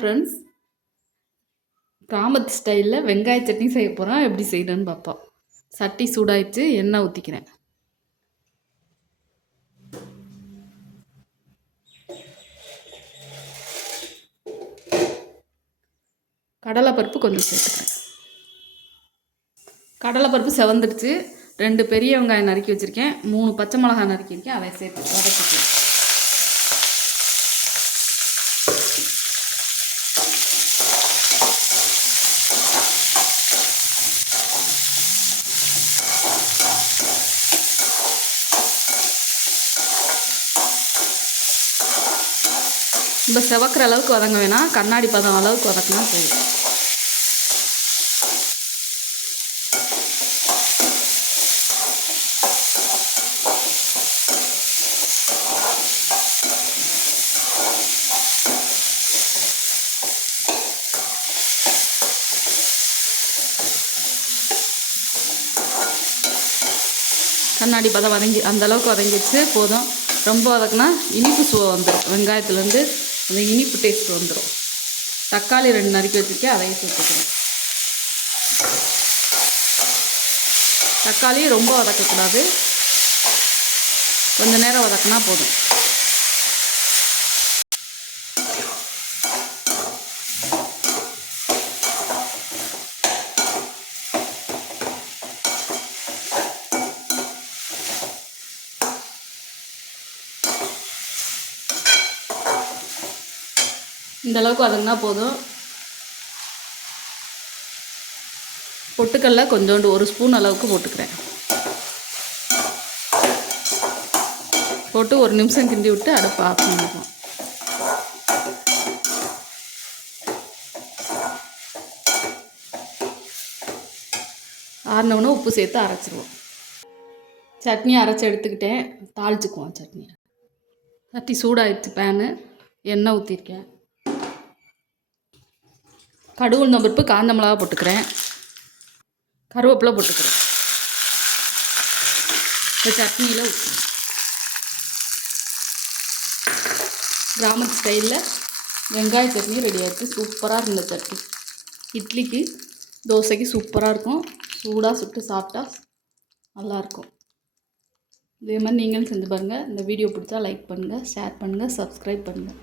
Friends கிராமத்து ஸ்டைலில் வெங்காய சட்னி செய்ய போகிறோம் எப்படி செய்யணும்னு பார்ப்போம் சட்டி சூடாயிடுச்சு எண்ணெய் ஊற்றிக்கிறேன் கடலைப்பருப்பு கொஞ்சம் சேர்த்துக்கிறேன். கடலைப்பருப்பு செவந்துடுச்சு. ரெண்டு பெரிய வெங்காயம் நறுக்கி வச்சுருக்கேன். மூணு பச்சை மிளகாய் நறுக்கியிருக்கேன் அதை சேர்த்து வதக்கிக்கிறேன். இந்த செவக்கிற அளவுக்கு வதங்க வேணாம் கண்ணாடி பதம் அளவுக்கு வதக்கினா போதும். கண்ணாடி பதம் வதங்கி அந்த அளவுக்கு வதங்கிடுச்சு போதும். ரொம்ப வதக்குனா இனிப்பு சுவை வந்துடும் வெங்காயத்துலேருந்து அந்த இனிப்பு டேஸ்ட் வந்துடும் தக்காளி ரெண்டு நறுக்கி வச்சுருக்கேன் அதையும் சேர்த்துக்கணும் தக்காளி ரொம்ப வதக்கக்கூடாது. கொஞ்சம் நேரம் வதக்கினா போதும். இந்தளவுக்கு வதங்கினா போதும். பொட்டுக்கல்ல கொஞ்சோண்டு ஒரு ஸ்பூன் அளவுக்கு போட்டுக்கிறேன். போட்டு ஒரு நிமிஷம் கிண்டி விட்டு அடுப்பு ஆஃப் பண்ணிடுவோம். ஆறினவுடனே உப்பு சேர்த்து அரைச்சிருவோம். சட்னி அரைச்சி எடுத்துக்கிட்டேன். தாளிச்சுக்குவோம் சட்னியை. சட்டி சூடாயிடுச்சு பேனு எண்ணெய் ஊற்றிருக்கேன் கடுகு உளுந்தம் பருப்பு காந்த மிளகா போட்டுக்கிறேன். கருவேப்பிலை போட்டுக்கிறேன். இந்த சட்னியில் கிராமத்து ஸ்டைலில் வெங்காய சட்னி ரெடி ஆகிடுச்சு சூப்பராக இருந்த சட்னி. இட்லிக்கு தோசைக்கு சூப்பராக இருக்கும். சூடாக சுட்டு சாப்பிட்டா நல்லாயிருக்கும் இதே மாதிரி நீங்களும் செஞ்சு பாருங்கள் இந்த வீடியோ பிடிச்சா லைக் பண்ணுங்கள் ஷேர் பண்ணுங்கள் சப்ஸ்கிரைப் பண்ணுங்கள்